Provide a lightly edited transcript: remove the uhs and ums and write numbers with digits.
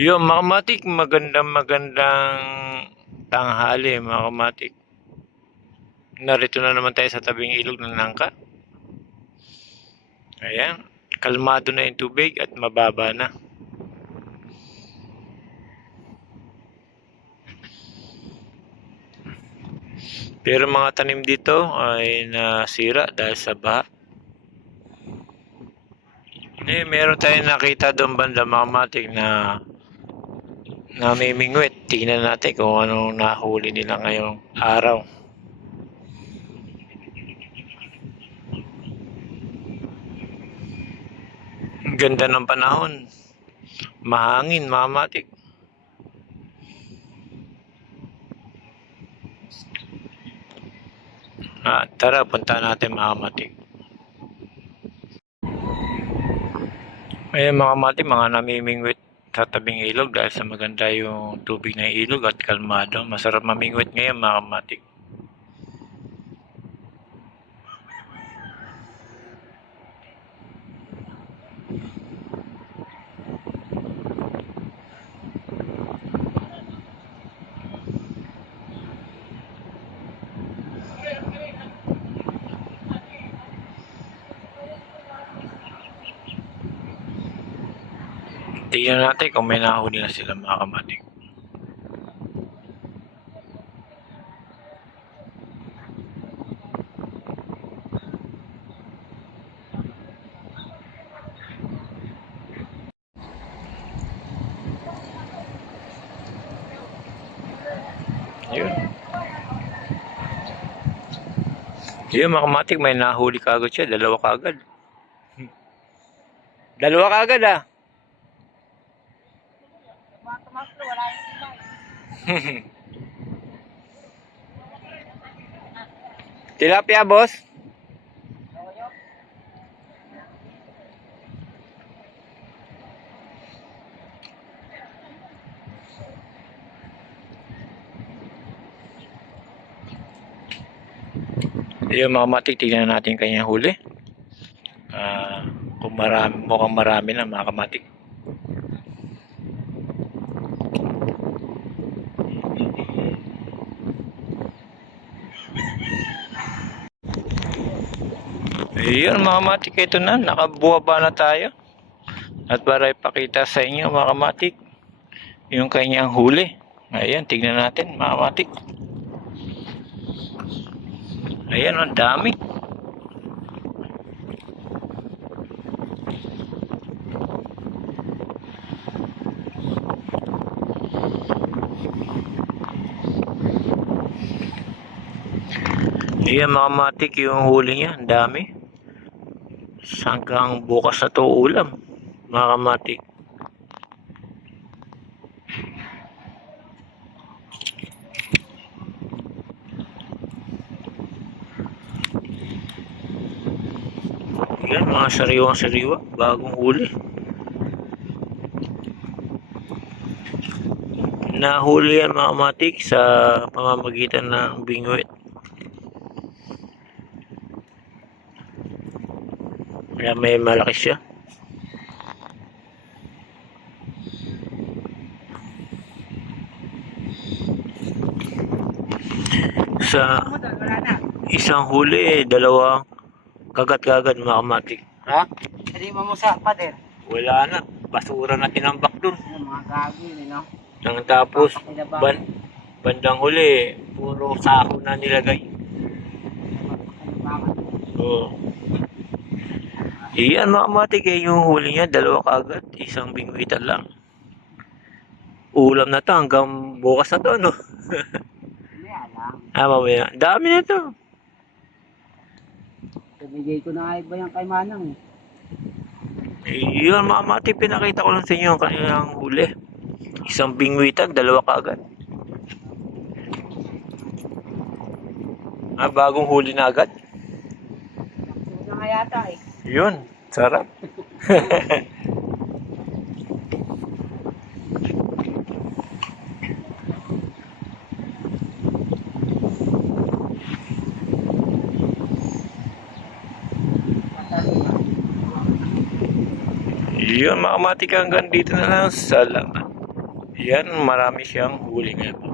Yun mga kamatik, magandang tanghali mga kamatik. Narito na naman tayo sa tabing ilog ng Nangka. Ayan, kalmado na yung tubig at mababa na. Pero mga tanim dito ay nasira dahil sa baha. Meron tayong nakita doon banda mga kamatik na namimingwit. Tingnan natin kung anong nahuli nila ngayong araw. Ang ganda ng panahon. Mahangin mga kamatik. Tara, punta natin mga kamatik. Ayan mga kamatik, mga namimingwit sa tabing ilog dahil sa maganda yung tubig ng ilog at kalmado. Masarap mamingwit ngayon mga kamatik. Tingnan natin kung may nahuli na sila mga kamatik. Yun. Yun mga kamatik, may nahuli kagad siya. Dalawa kagad. Dalawa kagad ah. Tilapia boss. Yung mga kamatik, tignan natin kanyang huli. Kung marami, mukhang marami na mga kamatik. Ayun mga kamatik, ito na, nakabuwaba na tayo. At para ipakita sa inyo mga kamatik, yung kanyang huli. Ayan, tignan natin mga kamatik. Ayan, ang dami. Ayan mga kamatik, yung huli niya, ang dami. Hanggang bukas na to ulam mga kamatik. Yan mga sariwang-sariwa, bagong huli. Nahuli yan mga kamatik sa pamamagitan ng bingwit. Kaya may malaki siya. Sa isang huli, dalawang kagat-kagat mga kamatik. Ha? Hindi mo sa pader. Wala na. Basura na tinambak dun. Mga gago yun, no? Nang tapos, bandang huli, puro sako na nilagay. Oo. Iyan mga kamatik, yung huli niya, dalawa kagad. Isang bingwitan lang. Ulam na to hanggang bukas na to, no? Mamaya. Dami na to. Sabigay ko na ay ba yan kay Manang? Yun mga kamatik, pinakita ko lang sa inyo ang kanilang huli. Isang bingwitan, dalawa kagad. Bagong huli na agad. Ito nga yata eh. Yun, sarap. Yun mga kamatik, hanggang dito na lang. Salamat. Yan, marami siyang huli nga po.